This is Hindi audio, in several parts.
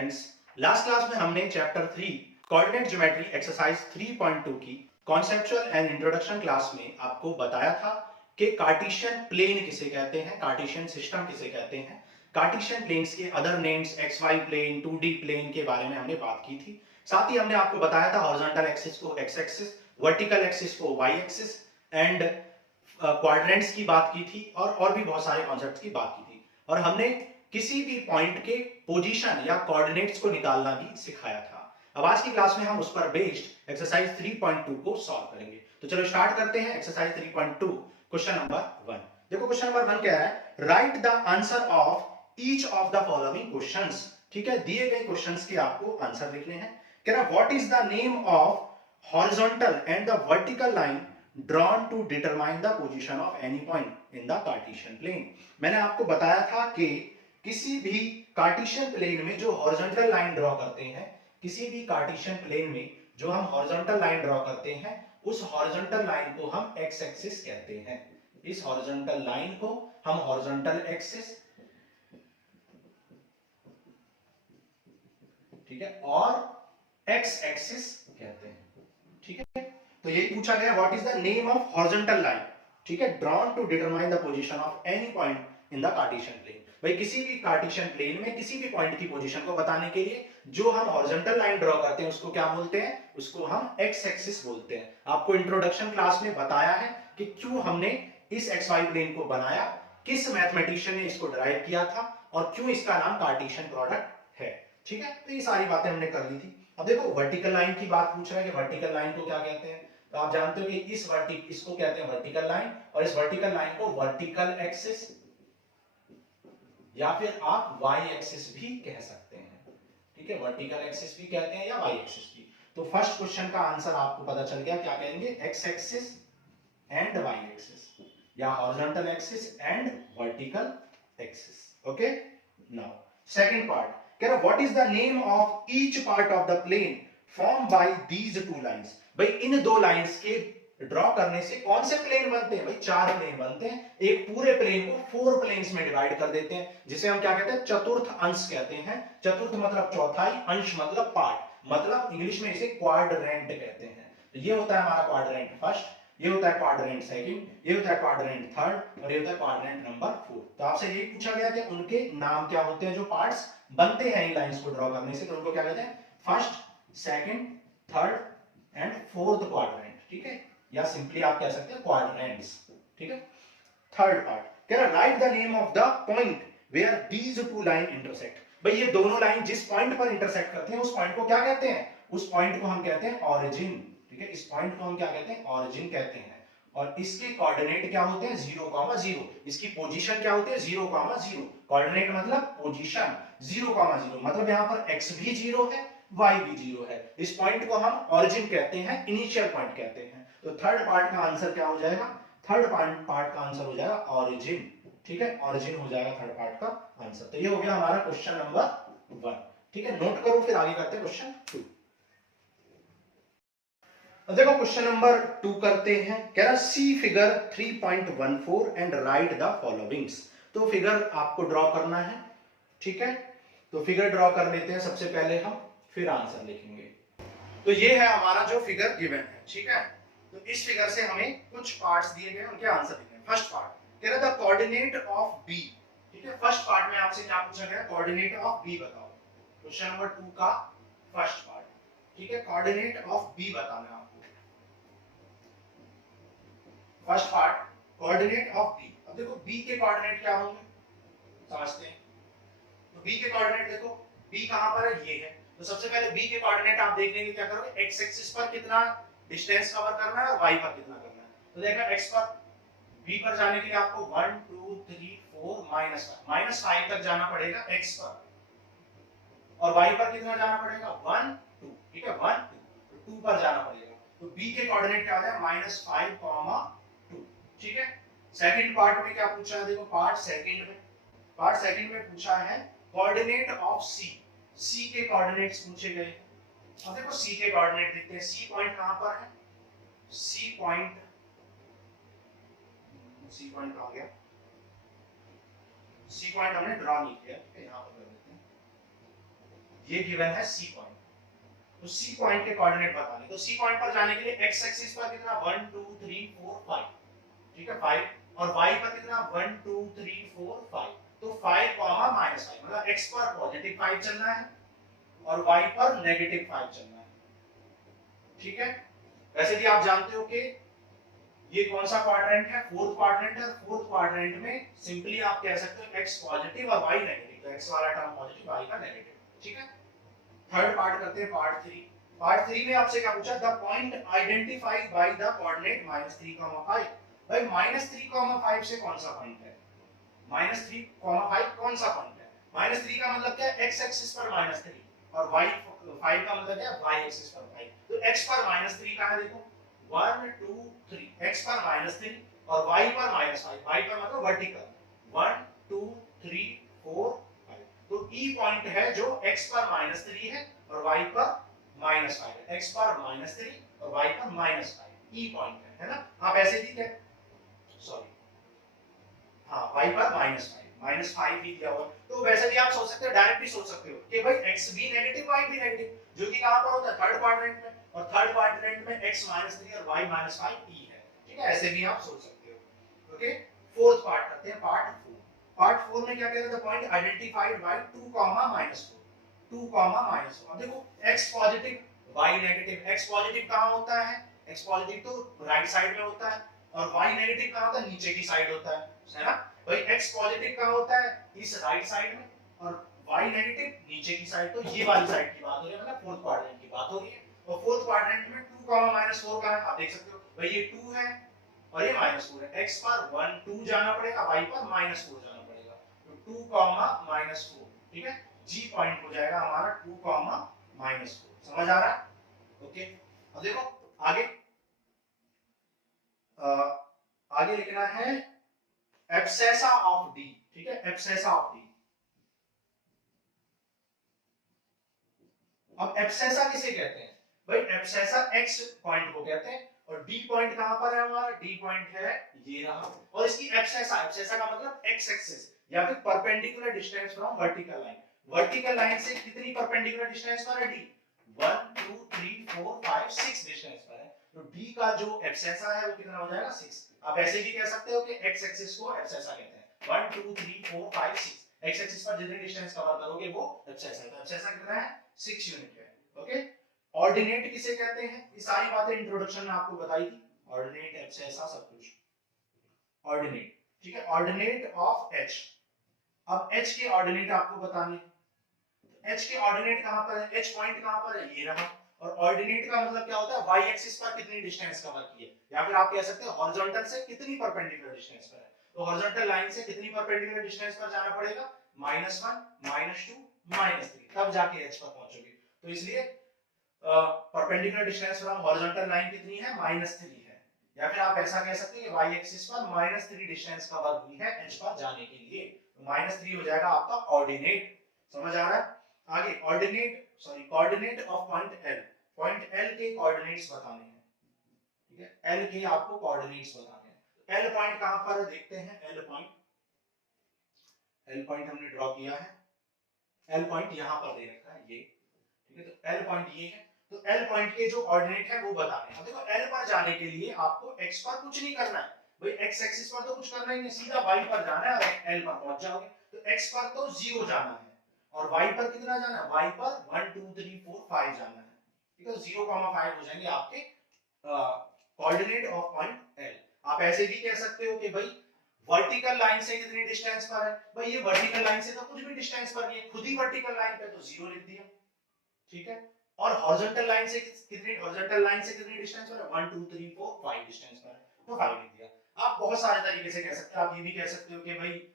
फ्रेंड्स, लास्ट क्लास में हमने चैप्टर 3 कोऑर्डिनेट ज्योमेट्री एक्सरसाइज 3.2 की कॉन्सेप्चुअल एंड इंट्रोडक्शन क्लास में आपको बताया था कि कार्टेशियन प्लेन किसे कहते हैं, कार्टेशियन सिस्टम किसे कहते हैं, कार्टेशियन प्लेन्स के other names X Y plane, 2D plane के बारे में हमने बात की थी। साथ ही हमने आपको बताया था हॉरिजॉन्टल एक्सिस को एक्स एक्सिस, वर्टिकल एक्सिस को वाई एक्सिस एंड क्वाड्रेंट्स की बात की थी और भी बहुत सारे कॉन्सेप्ट्स की बात की थी। और हमने किसी भी पॉइंट के पोजीशन या कोऑर्डिनेट्स को निकालना भी सिखाया था। अब आज की क्लास में हम उस पर बेस्ड एक्सरसाइज 3.2 को सॉल्व करेंगे। तो चलो स्टार्ट करते हैं एक्सरसाइज 3.2 क्वेश्चन नंबर 1। देखो क्वेश्चन नंबर 1 क्या है, right the answer of each of the following questions. ठीक है, दिए गए क्वेश्चंस के आपको आंसर लिखने हैं। कह रहा what is the name of horizontal and the vertical line drawn to determine the position of any point in the Cartesian plane। मैंने आपको बताया था कि किसी भी कार्टेशियन प्लेन में जो हॉरिजॉन्टल लाइन ड्रॉ करते हैं, किसी भी कार्टेशियन प्लेन में जो हम हॉरिजॉन्टल लाइन ड्रॉ करते हैं, उस हॉरिजॉन्टल लाइन को हम एक्स एक्सिस कहते हैं। इस हॉरिजॉन्टल लाइन को हम हॉरिजॉन्टल एक्सिस, ठीक है, और एक्स एक्सिस कहते हैं। ठीक है, तो यही पूछा गया what is the name of horizontal line, ठीक है, drawn to determine the position of any point in the Cartesian plane. भाई किसी भी कार्टेशियन प्लेन में किसी भी पॉइंट की पोजीशन को बताने के लिए जो हम हॉरिजॉन्टल लाइन ड्रॉ करते हैं उसको क्या बोलते हैं, उसको हम एक्स एक्सिस बोलते हैं। आपको इंट्रोडक्शन क्लास में बताया है कि क्यों हमने इस एक्स वाई प्लेन को बनाया, किस मैथमेटिशियन ने इसको डिराइव किया था और क्यों इसका नाम कार्टेशियन प्रोडक्ट है। ठीक है, तो ये सारी बातें हमने कर ली थी। अब देखो वर्टिकल लाइन की बात पूछ रहा है कि वर्टिकल लाइन को क्या कहते हैं। तो आप जानते हो कि इसको कहते हैं वर्टिकल लाइन, और इस वर्टिकल लाइन को वर्टिकल एक्सिस या फिर आप वाई एक्सिस भी कह सकते हैं। ठीक है, वर्टिकल एक्सिस भी कहते हैं या वाई एक्सिस भी। तो फर्स्ट क्वेश्चन का आंसर आपको पता चल गया, क्या कहेंगे, X axis and Y axis या horizontal axis and vertical axis. Okay, now second part कह रहा what is the name of each part of the plane form by these two lines. भाई इन दो लाइंस के ड्रॉ करने से कौन से प्लेन बनते हैं, भाई चार प्लेन बनते हैं। एक पूरे प्लेन को 4 प्लेन्स में डिवाइड कर देते हैं, जिसे हम क्या कहते हैं, चतुर्थ अंश कहते हैं। चतुर्थ मतलब चौथाई, अंश मतलब पार्ट, मतलब इंग्लिश में इसे क्वाड्रेंट कहते हैं। तो ये होता है हमारा क्वाड्रेंट फर्स्ट, ये होता है क्वाड्रेंट सेकंड, ये होता है क्वाड्रेंट थर्ड और ये होता है क्वाड्रेंट नंबर 4। तो आपसे यही पूछा गया कि उनके नाम क्या होते हैं जो पार्ट्स बनते हैं इन लाइंस को ड्रॉ करने से, तो उनको क्या कहते हैं, first, second, third and fourth quadrant. ठीक है, या सिंपली आप कह सकते हैं क्वाड्रेंट्स। ठीक है, थर्ड पार्ट कह रहा write the name of the point where these two line intersect. भाई ये दोनों लाइन जिस पॉइंट पर इंटरसेक्ट करते हैं उस पॉइंट को क्या कहते हैं, उस पॉइंट को हम कहते हैं ऑरिजिन। ठीक है, इस पॉइंट को हम क्या कहते हैं, ऑरिजिन कहते हैं। और इसके कोऑर्डिनेट क्या होते हैं, 0,0। इसकी पोजीशन क्या होती है, 0,0। कोऑर्डिनेट मतलब पोजीशन, 0,0 मतलब यहां पर x भी 0 है, y भी 0 है। इस पॉइंट को हम ऑरिजिन कहते हैं, इनिशियल पॉइंट कहते हैं। तो थर्ड पार्ट का आंसर क्या हो जाएगा, थर्ड पार्ट का आंसर हो जाएगा ऑरिजिन। ठीक है, ऑरिजिन हो जाएगा थर्ड पार्ट का आंसर। तो ये हो गया हमारा क्वेश्चन नंबर 1। ठीक है, नोट करो, फिर आगे करते हैं क्वेश्चन 2। अब देखो क्वेश्चन नंबर 2 करते हैं। कह रहा see figure 3.14 and write the followings. तो फिगर आपको ड्रॉ करना है। ठीक है, तो फिगर ड्रॉ कर लेते हैं सबसे पहले हम, फिर आंसर लिखेंगे। तो ये है हमारा जो फिगर गिवन है। ठीक है, तो इस फिगर से हमें कुछ पार्ट्स दिए गए, उनके आंसर लिखने हैं। फर्स्ट पार्ट कह रहा द कोऑर्डिनेट ऑफ बी। ठीक है, फर्स्ट पार्ट में आपसे क्या पूछा गया, कोऑर्डिनेट ऑफ बी बताओ। क्वेश्चन नंबर 2 का फर्स्ट पार्ट। ठीक है, कोऑर्डिनेट ऑफ बी बताना है आपको। First part coordinate of B. अब देखो बी के कोऑर्डिनेट क्या होंगे, समझते हैं। तो बी के कोऑर्डिनेट देखो, बी कहां पर है, ये है। तो सबसे पहले बी के कोऑर्डिनेट आप देख लेंगे, क्या करोगे, एक्स एक्सिस पर कितना डिस्टेंस कवर करना है और वाई पर कितना करना है। तो देखा एक्स पर, बी पर जाने के लिए आपको 1 2 3 4 -5 तक जाना पड़ेगा एक्स पर, और वाई पर कितना जाना पड़ेगा, 1 2। ठीक है, 1 2 पर जाना पड़ेगा। तो बी के कोऑर्डिनेट क्या हो जाएगा, -5, 2। ठीक है, सेकंड पार्ट में क्या पूछा है, देखो पार्ट सेकंड में पूछा है कोऑर्डिनेट ऑफ सी। सी के कोऑर्डिनेट्स पूछे गए। अब देखो सी के कोऑर्डिनेट देखते हैं। सी पॉइंट कहां पर है, सी पॉइंट कहां गया, सी पॉइंट हमने ड्रॉ नहीं किया। ठीक है, यहां पर कर देते हैं। ये गिवन है सी पॉइंट, तो सी पॉइंट के कोऑर्डिनेट बताने, तो सी पॉइंट पर जाने के लिए एक्स एक्सिस पर कितना 1 2 3 4 5, ठीक है 5, और वाई पर कितना 1 2 3 4 5, तो 5 कॉमा माइनस 5, मतलब एक्स पर पॉजिटिव 5 चलना है और वाई पर नेगेटिव 5 चलना है, ठीक है। वैसे भी आप जानते हो कि ये कौन सा क्वाड्रेंट है, फोर्थ क्वाड्रेंट है, फोर्थ क्वाड्रेंट में सिंपली आप कह सकते हो एक्स पॉजिटिव और वाई नेगेटिव, तो एक्स वाला टर्म पॉजिटिव वाई का नेगेटिव, ठीक है। थर्ड पार्ट करते हैं, पार्ट 3। पार्ट 3 में आपसे क्या पूछा, the point identified by the coordinate -3,5। भाई -3,5 से कौन सा पॉइंट है, -3,5 कौन सा पॉइंट है, -3 का मतलब क्या है, x एक्सिस पर -3 और y 5 का मतलब क्या है, y एक्सिस पर 5, तो x पर -3 कहां है, देखो 1 2 3, x पर -3 और y पर -5, y पर मतलब वर्टिकल 1 2 3 4 5, तो E पॉइंट है जो x पर -3 है और y पर -5 है, x पर -3 और y पर -5, E पॉइंट है ना। आप ऐसे ठीक है, सॉरी हाँ y पर -5 भी दिया हुआ, तो वैसे भी आप सोच सकते हो, डायरेक्ट भी सोच सकते हो कि भाई x भी नेगेटिव y भी नेगेटिव, जो कि कहां पर होता है, थर्ड क्वाड्रेंट में, और थर्ड क्वाड्रेंट में x -3 और y -5 e है, ठीक है, ऐसे भी आप सोच सकते हो। ओके, फोर्थ पार्ट करते हैं, पार्ट 4। पार्ट 4 में क्या कह रहे थे, पॉइंट आइडेंटिफाइड बाय 2, -4, 2, -4। अब देखो x positive y negative, x positive कहां होता है, x पॉजिटिव तो राइट साइड में होता है और y नेगेटिव कहां होता है, नीचे की साइड होता है ना। भाई x पॉजिटिव कहां होता है, इस राइट साइड में, और y नेगेटिव नीचे की साइड, तो ये वाली साइड की बात हो रही है, मतलब फोर्थ क्वाड्रेंट की बात हो रही है। और फोर्थ क्वाड्रेंट में 2, -4 का है, आप देख सकते हो भाई ये 2 है और ये -4 है, x पर 1 2 जाना पड़ेगा, y पर -4 जाना पड़ेगा, तो 2, -4, ठीक है, g पॉइंट हो जाएगा हमारा 2, -4, समझ आ रहा है। ओके, अब देखो आगे आगे लिखना है एब्सेसा ऑफ डी, ठीक है, एब्सेसा ऑफ डी। अब एब्सेसा किसे कहते हैं, भाई एब्सेसा एक्स पॉइंट को कहते हैं, और डी पॉइंट कहां पर है हमारा, डी पॉइंट है ये रहा, और इसकी एब्सेसा, एब्सेसा का मतलब एक्स एक्सिस या फिर perpendicular distance from vertical line, vertical line से कितनी परपेंडिकुलर डिस्टेंस पर है, डी 1 2 3 4 5 6 डिस्टेंस पर है, तो डी का जो एब्सेसा है वो कितना हो जाएगा 6। आप ऐसे भी कह सकते हो कि एक्स एक्सिस को एब्सेसा कहते हैं, 1 2 3 4 5 6, एक्स एक्सिस पर जितनी डिस्टेंस कवर करोगे वो एब्सेसा है, तो एब्सेसा कितना है 6 यूनिट है। ओके, ऑर्डिनेट किसे कहते हैं, ये सारी बातें इंट्रोडक्शन में आपको बताई थी, ऑर्डिनेट एब्सेसा सब कुछ, ऑर्डिनेट, ठीक है, ऑर्डिनेट ऑफ एच। अब एच के ऑर्डिनेट आपको बताने, एच के ऑर्डिनेट कहां पर है, एच पॉइंट कहां पर है, ये रहा, और ऑर्डिनेट का मतलब क्या होता है, वाई एक्सिस पर कितनी डिस्टेंस कवर की है, या फिर आप कह सकते हो हॉरिजॉन्टल से कितनी परपेंडिकुलर डिस्टेंस पर है, तो हॉरिजॉन्टल लाइन से कितनी परपेंडिकुलर डिस्टेंस पर जाना पड़ेगा, -1 -2 -3, तब जाके एच पर पहुंचोगे, तो इसलिए perpendicular distance from horizontal line कितनी है, -3 है, या फिर आप ऐसा कह सकते हैं कि वाई एक्सिस पर -3 डिस्टेंस कवर हुई है एच पर जाने के लिए, तो -3 हो जाएगा आपका ऑर्डिनेट, समझ आ रहा है। आगे ordinate, sorry coordinate of point L, point L के कोऑर्डिनेट्स बताने हैं, ठीक है, एल के आपको कोऑर्डिनेट्स बताने हैं, एल पॉइंट कहां पर है देखते हैं, एल पॉइंट, एल पॉइंट हमने ड्रॉ किया है, एल पॉइंट यहां पर दे रखा है ये, ठीक है, तो एल पॉइंट ये है, तो एल पॉइंट के जो कोऑर्डिनेट है वो बताने हैं। अब देखो एल पर जाने के लिए आपको एक्स पर कुछ नहीं करना है, भाई एक्स एक्सिस पर तो कुछ करना ही नहीं, सीधा वाई पर जाना है और एल पर पहुंच जाओगे, तो एक्स पर तो 0 जाना है और y पर कितना जाना है, y पर 1 2 3 4 5 जाना है, ठीक है, 0,5 हो जाएंगे आपके कोऑर्डिनेट ऑफ पॉइंट L। आप ऐसे भी कह सकते हो कि भाई वर्टिकल लाइन से कितनी डिस्टेंस पर है, भाई ये वर्टिकल लाइन से तो कुछ भी डिस्टेंस पर नहीं है, खुद ही वर्टिकल लाइन पे तो 0 लिख दिया, ठीक है, और हॉरिजॉन्टल लाइन से कितनी, हॉरिजॉन्टल लाइन से कितनी डिस्टेंस पर है, 1 2 3 4 5 डिस्टेंस पर है, तो 5 लिख दिया। आप बहुत सारे तरीके से कह सकते हो, आप ये भी कह सकते हो कि भाई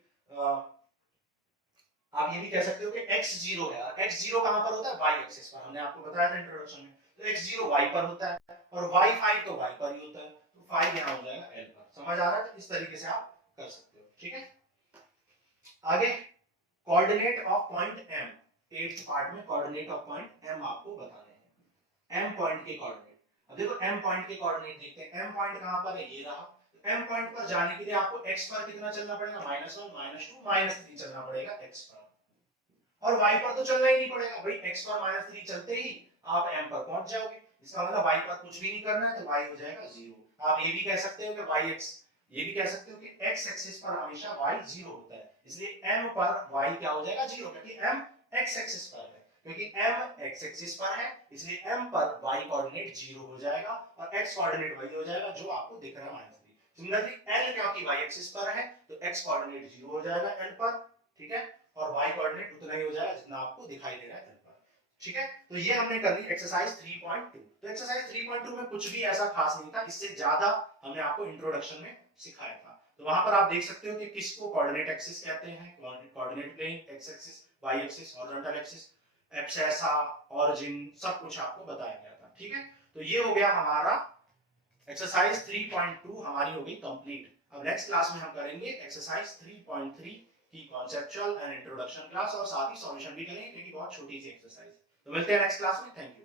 आप ये भी कह सकते हो कि x0 है, x0 कहां पर होता है, y एक्सिस पर, हमने आपको बताया था इंट्रोडक्शन में, तो x0 y पर होता है और y5 तो y पर ही होता है, तो 5 यहां हो जाएगा l पर, समझ आ रहा है, तो इस तरीके से आप कर सकते हो, ठीक है। आगे coordinate of point m, 8th part में कोऑर्डिनेट ऑफ पॉइंट m आपको बताने हैं, m पॉइंट के कोऑर्डिनेट। अब देखो m पॉइंट के कोऑर्डिनेट देखते हैं, m पॉइंट कहां पर है, ये रहा, m पॉइंट पर जाने के लिए आपको x पर कितना चलना पड़ेगा, -1 -2 -3 चलना पड़ेगा x पर। और y पर तो चलना ही नहीं पड़ेगा भाई, x पर -3 चलते ही आप m पर पहुंच जाओगे, इसका मतलब y पर कुछ भी नहीं करना है तो y हो जाएगा 0। आप ये भी कह सकते हो कि y ये भी कह सकते हो कि x एक्सिस पर हमेशा y 0 होता है, इसलिए m पर y क्या हो जाएगा 0, क्योंकि m x एक्सिस पर है, क्योंकि m x एक्सिस पर है इसलिए m पर y कोऑर्डिनेट 0 हो जाएगा और x कोऑर्डिनेट वही हो जाएगा जो आपको दिख रहा है -3। सिमिलरली l क्योंकि y एक्सिस पर है तो x कोऑर्डिनेट 0 हो जाएगा l पर, ठीक है, और y कोऑर्डिनेट उतना ही हो जाएगा जितना आपको दिखाई दे रहा है l पर, ठीक है। तो ये हमने कर ली एक्सरसाइज 3.2। तो एक्सरसाइज 3.2 में कुछ भी ऐसा खास नहीं था, इससे ज्यादा हमने आपको इंट्रोडक्शन में सिखाया था। तो वहां पर आप देख सकते हो कि किसको कोऑर्डिनेट एक्सिस कहते हैं, coordinate plane, X axis, Y axis, horizontal axis, abscissa, origin, सब कुछ आपको बताया गया था, ठीक है। तो ये हो गया हमारा एक्सरसाइज 3.2 हमारी हो गई कंप्लीट। अब नेक्स्ट क्लास में हम करेंगे एक्सरसाइज 3.3 की कॉन्सेप्चुअल एंड इंट्रोडक्शन क्लास, और साथ ही सॉल्यूशन भी करेंगे क्योंकि बहुत छोटी सी एक्सरसाइज। तो मिलते हैं नेक्स्ट क्लास में, थैंक यू।